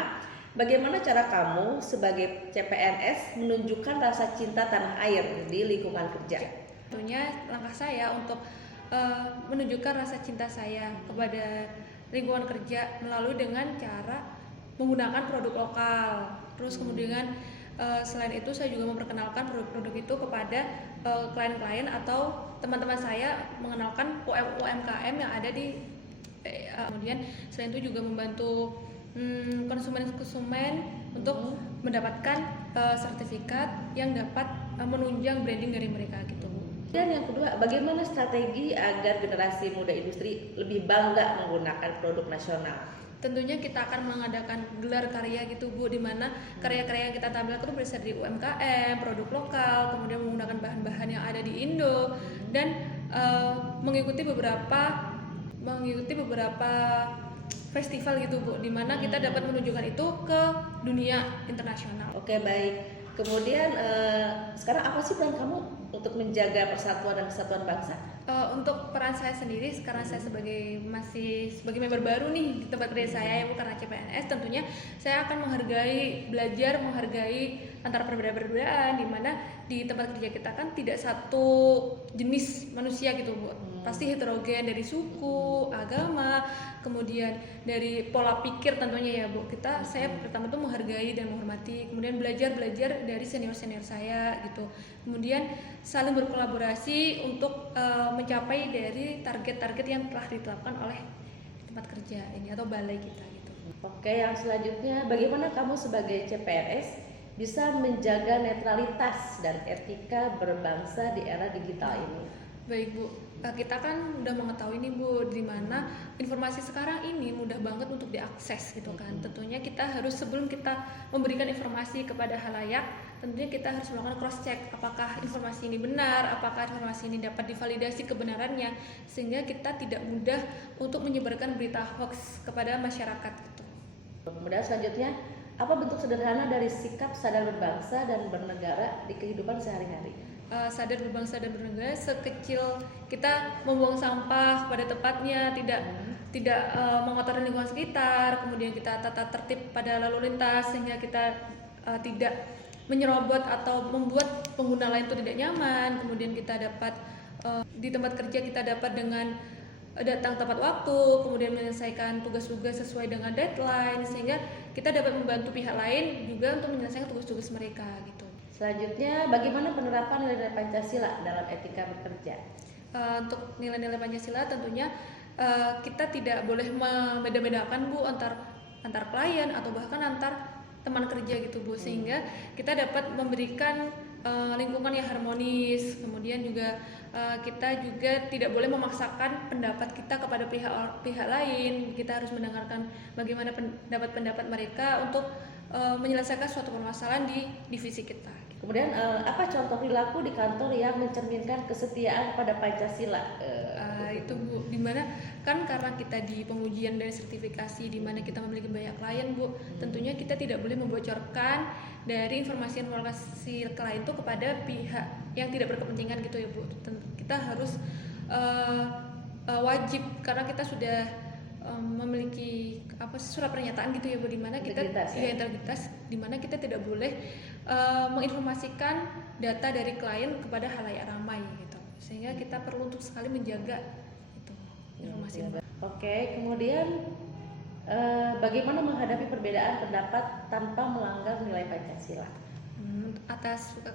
pertama, bagaimana cara kamu sebagai CPNS menunjukkan rasa cinta tanah air di lingkungan kerja? Tentunya langkah saya untuk menunjukkan rasa cinta saya kepada lingkungan kerja melalui dengan cara menggunakan produk lokal. Terus kemudian selain itu saya juga memperkenalkan produk-produk itu kepada klien-klien atau teman-teman saya, mengenalkan UMKM yang ada di kemudian selain itu juga membantu konsumen-konsumen untuk mendapatkan sertifikat yang dapat menunjang branding dari mereka gitu. Dan yang kedua, bagaimana strategi agar generasi muda industri lebih bangga menggunakan produk nasional? Tentunya kita akan mengadakan gelar karya gitu Bu, di mana karya-karya yang kita tampilkan itu berasal dari UMKM, produk lokal, kemudian menggunakan bahan-bahan yang ada di Indo dan mengikuti beberapa festival gitu Bu, di mana kita dapat menunjukkan itu ke dunia internasional. Oke, baik. Kemudian sekarang apa sih peran kamu untuk menjaga persatuan dan kesatuan bangsa? Untuk peran saya sendiri, sekarang saya masih sebagai member baru nih di tempat kerja saya, ya Bu, karena CPNS, tentunya saya akan menghargai antara perbedaan-perbedaan, di mana di tempat kerja kita kan tidak satu jenis manusia gitu Bu, pasti heterogen dari suku, agama, kemudian dari pola pikir tentunya ya Bu. Saya pertama tuh menghargai dan menghormati, kemudian belajar dari senior-senior saya gitu, kemudian saling berkolaborasi untuk mencapai dari target-target yang telah ditetapkan oleh tempat kerja ini atau balai kita gitu. Oke, yang selanjutnya, bagaimana kamu sebagai CPNS bisa menjaga netralitas dan etika berbangsa di era digital ini? Baik Bu, kita kan udah mengetahui nih Bu, di mana informasi sekarang ini mudah banget untuk diakses gitu kan. Tentunya kita harus, sebelum kita memberikan informasi kepada halayak, tentunya kita harus melakukan cross check apakah informasi ini benar, apakah informasi ini dapat divalidasi kebenarannya, sehingga kita tidak mudah untuk menyebarkan berita hoax kepada masyarakat gitu. Kemudian selanjutnya, apa bentuk sederhana dari sikap sadar berbangsa dan bernegara di kehidupan sehari-hari? Sadar berbangsa dan bernegara sekecil kita membuang sampah pada tempatnya, tidak mengotori lingkungan sekitar, kemudian kita tata tertib pada lalu lintas sehingga kita tidak menyerobot atau membuat pengguna lain itu tidak nyaman, kemudian kita dapat di tempat kerja kita dapat dengan datang tepat waktu, kemudian menyelesaikan tugas-tugas sesuai dengan deadline, sehingga kita dapat membantu pihak lain juga untuk menyelesaikan tugas-tugas mereka gitu. Selanjutnya, bagaimana penerapan nilai-nilai Pancasila dalam etika bekerja? Untuk nilai-nilai Pancasila tentunya kita tidak boleh membeda-bedakan Bu antar klien atau bahkan antar teman kerja gitu Bu, sehingga kita dapat memberikan lingkungan yang harmonis. Kemudian juga kita juga tidak boleh memaksakan pendapat kita kepada pihak lain. Kita harus mendengarkan bagaimana pendapat mereka untuk menyelesaikan suatu permasalahan di divisi kita. Kemudian apa contoh perilaku di kantor yang mencerminkan kesetiaan pada Pancasila? Itu Bu, dimana kan karena kita di pengujian dan sertifikasi, di mana kita memiliki banyak klien Bu, tentunya kita tidak boleh membocorkan dari informasi klien itu kepada pihak yang tidak berkepentingan gitu ya Bu. Kita harus wajib, karena kita sudah memiliki surat pernyataan gitu ya Bu, di mana kita integritas, di mana kita tidak boleh menginformasikan data dari klien kepada halayak ramai gitu, sehingga kita perlu untuk sekali menjaga itu informasi. Oke, kemudian bagaimana menghadapi perbedaan pendapat tanpa melanggar nilai Pancasila?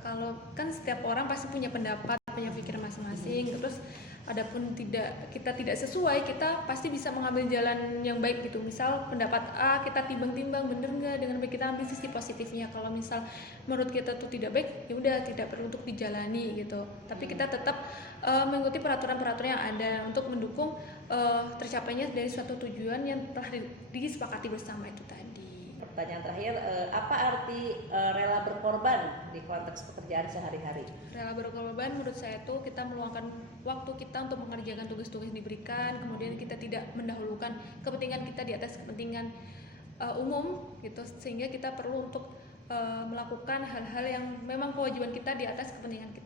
Kalau kan setiap orang pasti punya pendapat, punya pikiran masing-masing, terus adapun kita tidak sesuai, kita pasti bisa mengambil jalan yang baik gitu. Misal pendapat A kita timbang-timbang, bener nggak, dengan baik kita ambil sisi positifnya. Kalau misal menurut kita tuh tidak baik, ya udah tidak perlu untuk dijalani gitu. Tapi kita tetap mengikuti peraturan-peraturan yang ada untuk mendukung tercapainya dari suatu tujuan yang telah disepakati bersama itu tadi. Pertanyaan terakhir, apa arti rela berkorban di konteks pekerjaan sehari-hari? Rela berkorban menurut saya itu kita meluangkan waktu kita untuk mengerjakan tugas-tugas yang diberikan, kemudian kita tidak mendahulukan kepentingan kita di atas kepentingan umum gitu, sehingga kita perlu untuk melakukan hal-hal yang memang kewajiban kita di atas kepentingan kita.